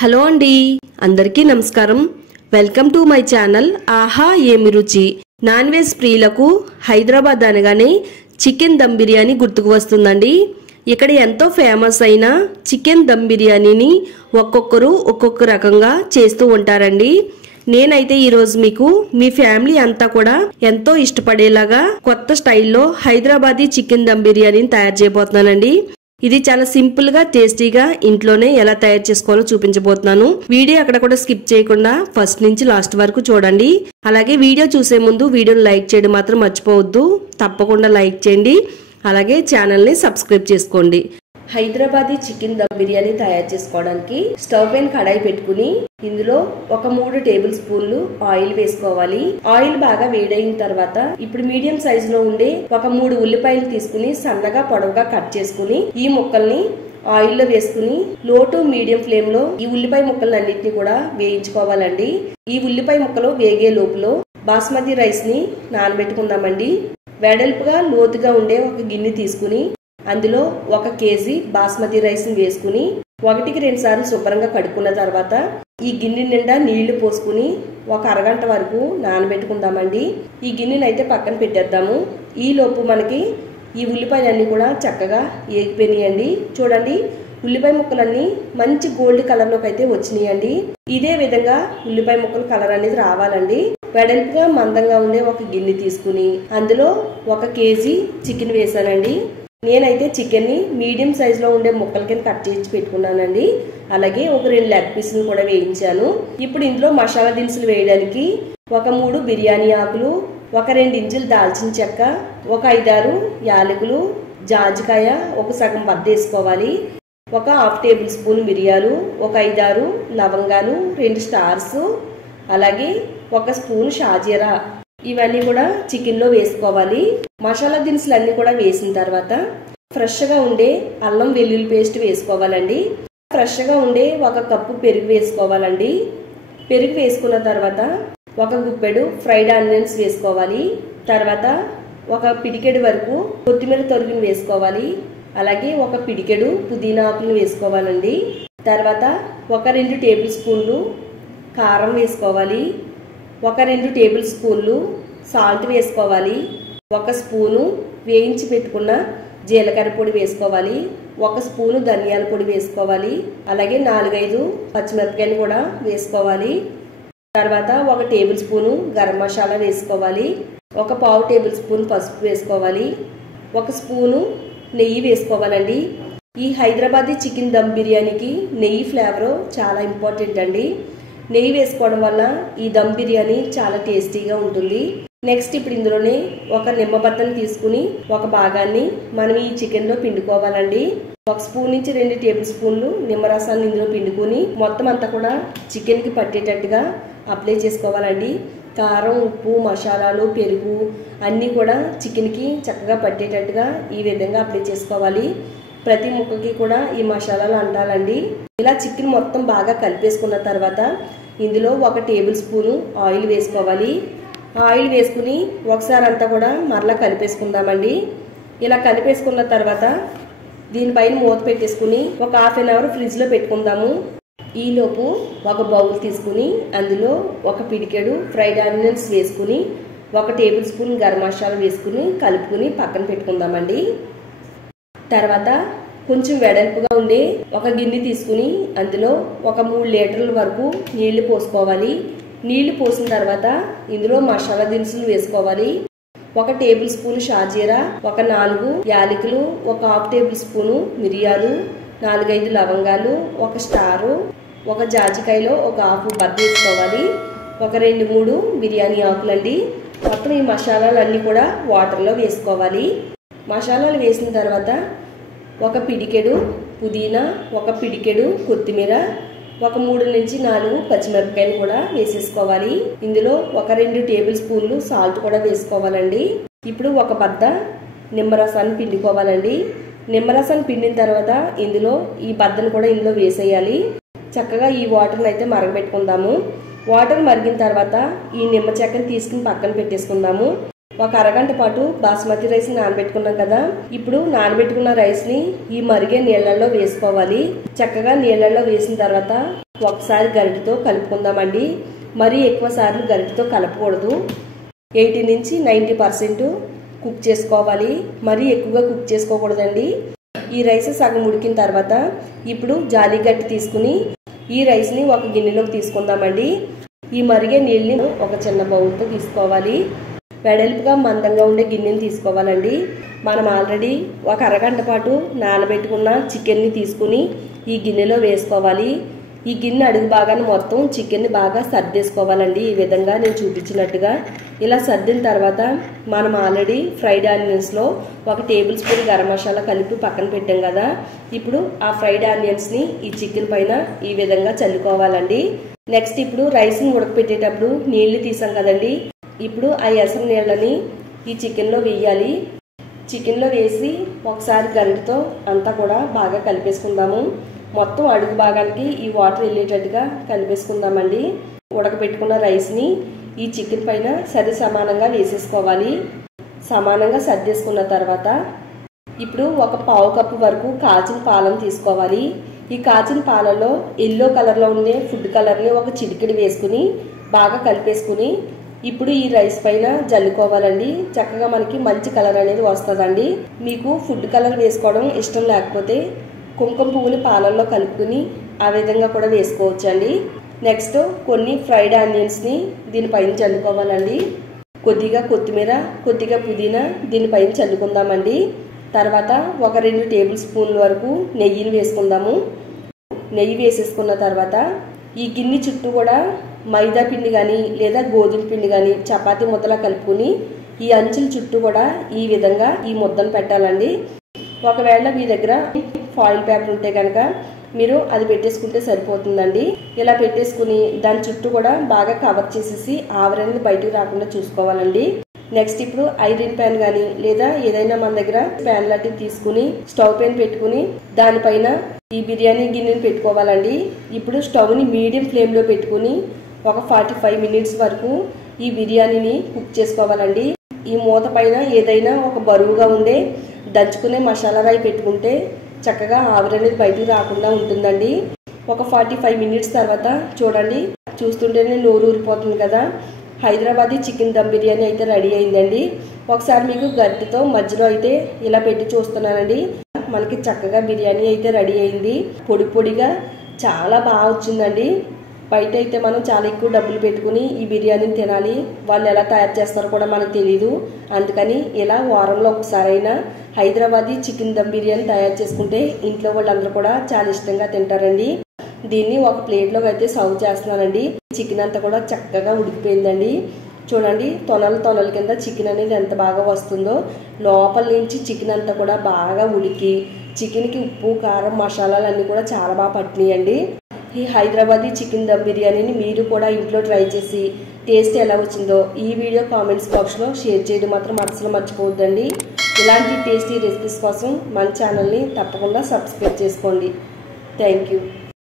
Hello అండి, అందరికీ నమస్కారం. వెల్కమ్ టు మై ఛానల్ ఆహా ఏమి రుచి. నాన్ వెజ్ ప్రియులకు హైదరాబాద్ అనగానే చికెన్ దమ్ బిర్యానీ గుర్తుకు వస్తుందండి. ఇక్కడ ఎంతో ఫేమస్ అయిన చికెన్ దమ్ బిర్యానీని ఒక్కొక్కరు ఒక్కొక్క రకంగా చేస్తూ ఉంటారండి. నేనైతే ఈరోజు మీకు మీ ఫ్యామిలీ అంతా కూడా ఎంతో ఇష్టపడేలాగా కొత్త స్టైల్లో హైదరాబాదీ చికెన్ దమ్ బిర్యానీని తయారు చేయబోతున్నానండి. ఇది చాలా సింపుల్ గా టేస్టీగా ఇంట్లోనే ఎలా తయారు చేసుకోవాలో చూపించబోతున్నాను. వీడియో అక్కడ కూడా స్కిప్ చేయకుండా ఫస్ట్ నుంచి లాస్ట్ వరకు చూడండి. అలాగే వీడియో చూసే ముందు వీడియోని లైక్ చేయడం మాత్రం మర్చిపోవద్దు. తప్పకుండా లైక్ చేయండి. అలాగే ఛానల్ ని సబ్స్క్రైబ్ చేసుకోండి. హైదరాబాదీ చికెన్ దమ్ బిర్యానీ తయారు చేసుకోవడానికి స్టవ్ పైన కడాయి పెట్టుకుని ఇందులో ఒక 3 టేబుల్ స్పూన్లు ఆయిల్ వేసుకోవాలి. ఆయిల్ బాగా వేడైన తర్వాత ఇప్పుడు మీడియం సైజ్ లో ఉండే ఒక 3 ఉల్లిపాయలు తీసుకుని సన్నగా పొడవుగా కట్ చేసుకుని ఈ ముక్కల్ని ఆయిల్లో వేసుకుని లో టు మీడియం ఫ్లేమ్ లో ఈ ఉల్లిపాయ ముక్కలన్నిటిని కూడా వేయించుకోవాలండి. ఈ ఉల్లిపాయ ముక్కలు వేగే లోపులో బాస్మతి రైస్ ని నానబెట్టుకుందామండి. వెడల్పుగా లోతుగా ఉండే ఒక గిన్నె తీసుకుని అందులో 1 కేజీ బాస్మతి రైస్ ని వేసుకుని 1కి 2 సార్లు శుభ్రంగా కడుక్కున్న తర్వాత ఈ గిన్నె నిండా నీళ్లు పోసుకుని ఒక అరగంట వరకు నానబెట్టుకుందామండి. ఈ గిన్నెని అయితే పక్కన పెట్టేద్దాము. ఈ లోపు మనకి ఈ ఉల్లిపాయలన్నీ కూడా చక్కగా ఏగిపోయినాయండి. చూడండి, ఉల్లిపాయ ముక్కలన్నీ మంచి గోల్డ్ కలర్ లోకి అయితే వచ్చినాయండి. ఇదే విధంగా ఉల్లిపాయ ముక్కల కలర్ అనేది రావాలండి. వెడల్పుగా మందంగా ఉండే ఒక గిన్నె తీసుకుని అందులో 1 కేజీ చికెన్ వేసానండి. నేనైతే చికెన్ ని మీడియం సైజ్ లో ఉండే ముక్కల కింద కట్ చేసి పెట్టుకున్నానండి. అలాగే ఒక 2 లెగ్ పీసులు కూడా వేయించాను. ఇప్పుడు ఇందులో మసాలా దినుసులు వేయడానికి ఒక 3 బిర్యానీ ఆకులు, ఒక 2 ఇంచులు దాల్చిన చెక్క, ఒక 5-6 యాలకులు, జాజికాయ ఒక సగం బద్ద వేసుకోవాలి, ఒక 1/2 టేబుల్ స్పూన్ మిరియాలు, ఒక 5-6 లవంగాలు, 2 స్టార్స్, అలాగే 1 స్పూన్ షాజీరా ఇవన్నీ కూడా చికెన్ లో వేసుకోవాలి. మసాలా దినుసులు అన్ని కూడా వేసిన తర్వాత ఫ్రెష్ గా ఉండే అల్లం వెల్లుల్లి పేస్ట్ వేసుకోవాలండి. ఫ్రెష్ గా ఉండే 1 కప్పు పెరుగు వేసుకోవాలండి. పెరుగు వేసుకున్న తర్వాత 1 గుప్పెడు ఫ్రైడ్ ఆనియన్స్ వేసుకోవాలి. తర్వాత 1 పిడికెడు వరకు కొత్తిమీర తొరిగిని వేసుకోవాలి. అలాగే 1 పిడికెడు పుదీనా ఆకులు వేసుకోవాలండి. తర్వాత 2 టేబుల్ స్పూన్లు కారం వేసుకోవాలి. 2 టేబుల్ స్పూన్లు సాల్ట్ వేసుకోవాలి. 1 స్పూను వేయించి పెట్టుకున్న జీలకర్ర పొడి వేసుకోవాలి. 1 స్పూను ధనియాల పొడి వేసుకోవాలి. అలాగే 4-5 పచ్చిమిరపకాయలు కూడా వేసుకోవాలి. తర్వాత 1 టేబుల్ స్పూను గరం మసాలా వేసుకోవాలి. 1/4 టేబుల్ స్పూన్ పసుపు వేసుకోవాలి. 1 స్పూను నెయ్యి వేసుకోవాలండి. ఈ హైదరాబాదీ చికెన్ దమ్ బిర్యానీకి నెయ్యి ఫ్లేవర్ చాలా ఇంపార్టెంట్ అండి. నెయ్యి వేసుకోవడం వల్ల ఈ దమ్ బిర్యానీ చాలా టేస్టీగా ఉంటుంది. నెక్స్ట్ ఇప్పుడు ఇందులోనే 1 నిమ్మబద్దను తీసుకుని ఒక భాగాన్ని మనం ఈ చికెన్ లో పిండుకోవాలండి. 1 స్పూన్ నుంచి 2 టేబుల్ స్పూన్లు నిమ్మరసాన్ని ఇందులో పిండుకొని మొత్తం అంతా కూడా చికెన్ కి పట్టేటట్టుగా అప్లై చేసుకోవాలండి. కారం, ఉప్పు, మసాలాలు, పెరుగు అన్నీ కూడా చికెన్ కి చక్కగా పట్టేటట్టుగా ఈ విధంగా అప్లై చేసుకోవాలి. ప్రతి ముక్కకి కూడా ఈ మసాలాలు అంటాలండి. ఇలా చికెన్ మొత్తం బాగా కలిపేసుకున్న తర్వాత ఇందులో 1 టేబుల్ స్పూను ఆయిల్ వేసుకోవాలి. ఆయిల్ వేసుకుని ఒకసారి అంతా కూడా మరలా కలిపేసుకుందామండి. ఇలా కలిపేసుకున్న తర్వాత దీనిపైన మూత పెట్టేసుకుని ఒక 1/2 అవర్ ఫ్రిడ్జ్ లో పెట్టుకుందాము. ఈలోపు 1 బౌల్ తీసుకుని అందులో 1 పిడికెడు ఫ్రైడ్ ఆనియన్స్ వేసుకుని 1 టేబుల్ స్పూన్ గరం మసాలా వేసుకుని కలుపుకుని పక్కన పెట్టుకుందామండి. తర్వాత కొంచెం వెడల్పుగా ఉండే ఒక గిన్నె తీసుకుని అందులో ఒక 3 లీటర్ల వరకు నీళ్లు పోసుకోవాలి. నీళ్లు పోసిన తర్వాత ఇందులో మసాలా దినుసులు వేసుకోవాలి. 1 టేబుల్ స్పూన్ షాజీరా, ఒక 4 యాలకులు, ఒక 1/2 టేబుల్ స్పూను మిరియాలు, 4-5 లవంగాలు, 1 స్టారు, 1 జాజికాయలో ఒక 1/2 బద్ద వేసుకోవాలి. ఒక 2-3 బిర్యానీ ఆకులండి. మొత్తం ఈ మసాలాలన్నీ కూడా వాటర్లో వేసుకోవాలి. మసాలాలు వేసిన తర్వాత 1 పిడికెడు పుదీనా, 1 పిడికెడు కొత్తిమీర, ఒక 3 నుంచి 4 పచ్చిమిరపకాయలు కూడా వేసేసుకోవాలి. ఇందులో ఒక 2 టేబుల్ స్పూన్లు సాల్ట్ కూడా వేసుకోవాలండి. ఇప్పుడు 1 బద్ద నిమ్మరసాన్ని పిండుకోవాలండి. నిమ్మరసాన్ని పిండిన తర్వాత ఇందులో ఈ బద్దను కూడా ఇందులో వేసేయాలి. చక్కగా ఈ వాటర్ని అయితే మరగబెట్టుకుందాము. వాటర్ మరిగిన తర్వాత ఈ నిమ్మ చెక్కని తీసుకుని పక్కన పెట్టేసుకుందాము. ఒక అరగంట పాటు బాస్మతి రైస్ నానబెట్టుకున్నాం కదా. ఇప్పుడు నానబెట్టుకున్న రైస్ ని ఈ మరిగే నీళ్ళల్లో వేసుకోవాలి. చక్కగా నీళ్ళల్లో వేసిన తర్వాత ఒకసారి గరిటెతో కలుపుకుందామండి. మరీ ఎక్కువ సార్లు గరిటెతో కలపకూడదు. 80 నుంచి 90% కుక్ చేసుకోవాలి. మరీ ఎక్కువగా కుక్ చేసుకోకూడదండి. ఈ రైస్ సగం ఉడికిన తర్వాత ఇప్పుడు జాలి గట్టి తీసుకుని ఈ రైస్ని ఒక గిన్నెలోకి తీసుకుందామండి. ఈ మరిగే నీళ్ళని ఒక చిన్న బౌల్తో తీసుకోవాలి. వెడల్పుగా మందంగా ఉండే గిన్నెని తీసుకోవాలండి. మనం ఆల్రెడీ ఒక అరగంట పాటు నానబెట్టుకున్న చికెన్ని తీసుకుని ఈ గిన్నెలో వేసుకోవాలి. ఈ గిన్నె అడుగు భాగాన్ని మొత్తం చికెన్ని బాగా సర్దేసుకోవాలండి. ఈ విధంగా నేను చూపించినట్టుగా ఇలా సర్దిన తర్వాత మనం ఆల్రెడీ ఫ్రైడ్ ఆనియన్స్లో 1 టేబుల్ స్పూన్ గరం మసాలా కలిపి పక్కన పెట్టాం కదా. ఇప్పుడు ఆ ఫ్రైడ్ ఆనియన్స్ని ఈ చికెన్ పైన ఈ విధంగా చల్లుకోవాలండి. నెక్స్ట్ ఇప్పుడు రైస్ని ఉడకపెట్టేటప్పుడు నీళ్లు తీసాం కదండి. ఇప్పుడు ఆ ఎసరు నీళ్ళని ఈ చికెన్లో వేయాలి. చికెన్లో వేసి ఒకసారి గరిటెతో అంతా కూడా బాగా కలిపేసుకుందాము. మొత్తం అడుగు భాగానికి ఈ వాటర్ వెళ్ళేటట్టుగా కలిపేసుకుందామండి. ఉడకబెట్టుకున్న రైస్ని ఈ చికెన్ పైన సరి సమానంగా వేసేసుకోవాలి. సమానంగా సర్దేసుకున్న తర్వాత ఇప్పుడు ఒక పావు కప్పు వరకు కాచిన పాలను తీసుకోవాలి. ఈ కాచిన పాలలో ఎల్లో కలర్లో ఉండే ఫుడ్ కలర్ని ఒక చిటికెడు వేసుకుని బాగా కలిపేసుకుని ఇప్పుడు ఈ రైస్ పైన జల్లుకోవాలండి. చక్కగా మనకి మంచి కలర్ అనేది వస్తుందండి. మీకు ఫుడ్ కలర్ వేసుకోవడం ఇష్టం లేకపోతే కుంకుమ పువ్వుని పాలల్లో కలుపుకుని ఆ విధంగా కూడా వేసుకోవచ్చండి. నెక్స్ట్ కొన్ని ఫ్రైడ్ ఆనియన్స్ని దీనిపైన చల్లుకోవాలండి. కొద్దిగా కొత్తిమీర, కొద్దిగా పుదీనా దీనిపైన చల్లుకుందామండి. తర్వాత ఒక 2 టేబుల్ స్పూన్ల వరకు నెయ్యిని వేసుకుందాము. నెయ్యి వేసేసుకున్న తర్వాత ఈ గిన్నె చుట్టూ కూడా మైదా పిండి కానీ లేదా గోధుమ పిండి కానీ చపాతీ ముద్దలా కలుపుకుని ఈ అంచుల చుట్టూ కూడా ఈ విధంగా ఈ ముద్దను పెట్టాలండి. ఒకవేళ మీ దగ్గర ఫాయిల్ పేపర్ ఉంటే కనుక మీరు అది పెట్టేసుకుంటే సరిపోతుందండి. ఇలా పెట్టేసుకుని దాని చుట్టూ కూడా బాగా కవర్ చేసేసి ఆవిరి అనేది బయటకు రాకుండా చూసుకోవాలండి. నెక్స్ట్ ఇప్పుడు ఐరన్ ప్యాన్ కానీ లేదా ఏదైనా మన దగ్గర ప్యాన్ లాంటివి తీసుకుని స్టవ్ పైన పెట్టుకుని దానిపైన ఈ బిర్యానీ గిన్నెని పెట్టుకోవాలండి. ఇప్పుడు స్టవ్ని మీడియం ఫ్లేమ్లో పెట్టుకుని ఒక 45 మినిట్స్ వరకు ఈ బిర్యానీని కుక్ చేసుకోవాలండి. ఈ మూత పైన ఏదైనా ఒక బరువుగా ఉండే దంచుకునే మసాలా రాయి పెట్టుకుంటే చక్కగా ఆవిరి అనేది బయటకు రాకుండా ఉంటుందండి. ఒక 45 మినిట్స్ తర్వాత చూడండి, చూస్తుంటేనే నోరు ఊరిపోతుంది కదా. హైదరాబాదీ చికెన్ దమ్ బిర్యానీ అయితే రెడీ అయిందండి. ఒకసారి మీకు గరిటెతో మధ్యలో అయితే ఇలా పెట్టి చూస్తున్నానండి. మనకి చక్కగా బిర్యానీ అయితే రెడీ అయింది. పొడి పొడిగా చాలా బాగా వచ్చిందండి. బయట అయితే మనం చాలా ఎక్కువ డబ్బులు పెట్టుకుని ఈ బిర్యానీని తినాలి. వాళ్ళు ఎలా తయారు చేస్తారో కూడా మనకు తెలియదు. అందుకని ఇలా వారంలో ఒకసారైనా హైదరాబాదీ చికెన్ దమ్ బిర్యానీ తయారు చేసుకుంటే ఇంట్లో వాళ్ళందరూ కూడా చాలా ఇష్టంగా తింటారండి. దీన్ని ఒక ప్లేట్లోకి అయితే సర్వ్ చేస్తున్నానండి. చికెన్ అంతా కూడా చక్కగా ఉడికిపోయిందండి. చూడండి, తొనల కింద చికెన్ అనేది ఎంత బాగా వస్తుందో. లోపల నుంచి చికెన్ అంతా కూడా బాగా ఉడికి చికెన్కి ఉప్పు, కారం, మసాలాలు అన్నీ కూడా చాలా బాగా పట్టినాయండి. ఈ హైదరాబాదీ చికెన్ దమ్ బిర్యానీని మీరు కూడా ఇంట్లో ట్రై చేసి టేస్ట్ ఎలా వచ్చిందో ఈ వీడియో కామెంట్స్ బాక్స్లో షేర్ చేయడం మాత్రం అస్సలు మర్చిపోవద్దండి. ఇలాంటి టేస్టీ రెసిపీస్ కోసం మన ఛానల్ని తప్పకుండా సబ్స్క్రైబ్ చేసుకోండి. Thank you.